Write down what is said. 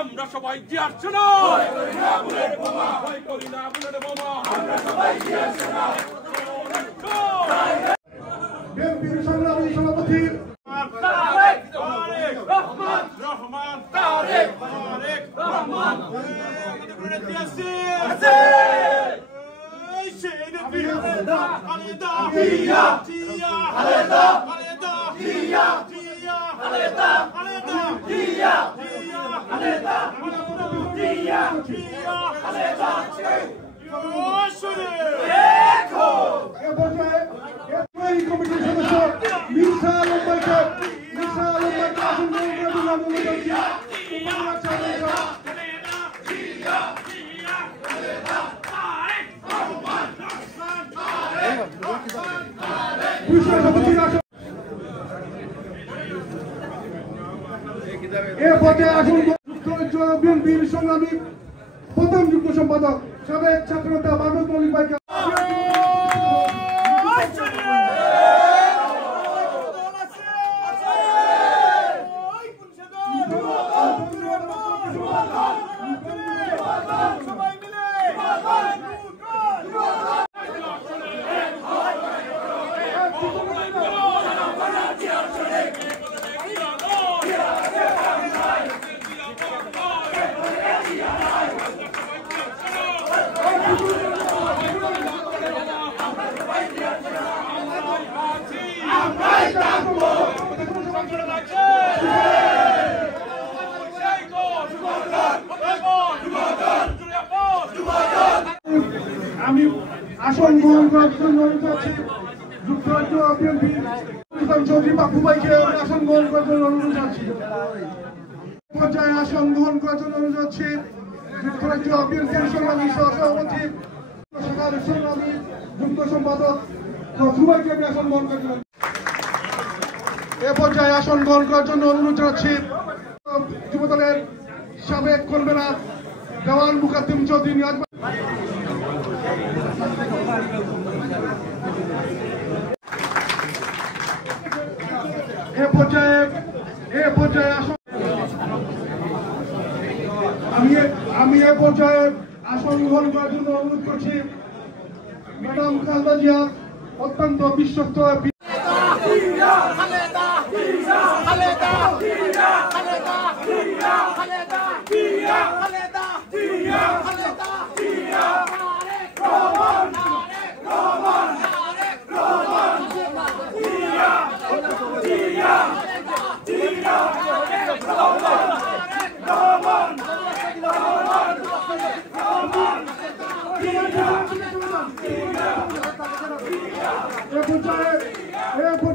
আমরা সবাই জিয়ার শোনা করি না বুলেট বোমা আমরা সবাই জিয়ার শোনা বিএনপির সংগ্রামী সভাপতি তারেক রহমান তারেক রহমান কমিটির সদস্য মির্জা আলম ভাইকে আসন গ্রহণ করার জন্য এ পর্যায়ে আসন বিএনপির সংগ্রামী প্রথম যুগ্ম সম্পাদক সাবেক ছাত্রনেতা মাহমুদ মল্লিক ভাইকে আমি আসন গ্রহণ করার জন্য অনুরোধ করছি যুক্তরাজ্য বিএনপি চৌধুরী বাবু ভাইকে আসন গ্রহণ করার জন্য অনুরোধ করছি পর্যায়ে আসন গ্রহণ করার জন্য অনুরোধ করছি যুক্তরাজ্য বিএনপির সংগ্রামী সহসভাপতি সরকারের সংগ্রামী যুগ্ম সম্পাদক সুভাইকে আসন গ্রহণ করার জন্য এ পর্যায়ে আসন গ্রহণ করার জন্য অনুরোধ জানাচ্ছি যুবদলের সাবেক কনভেনার দেওয়ান মুকাদ্দিম চৌধুরী নিয়াজ এ পর্যায়ে আসন আমি এ পর্যায়ে আসন গ্রহণ করার জন্য অনুরোধ করছি ম্যাডাম খালেদা জিয়া অত্যন্ত বিশ্বস্ত এ পর্যায়ে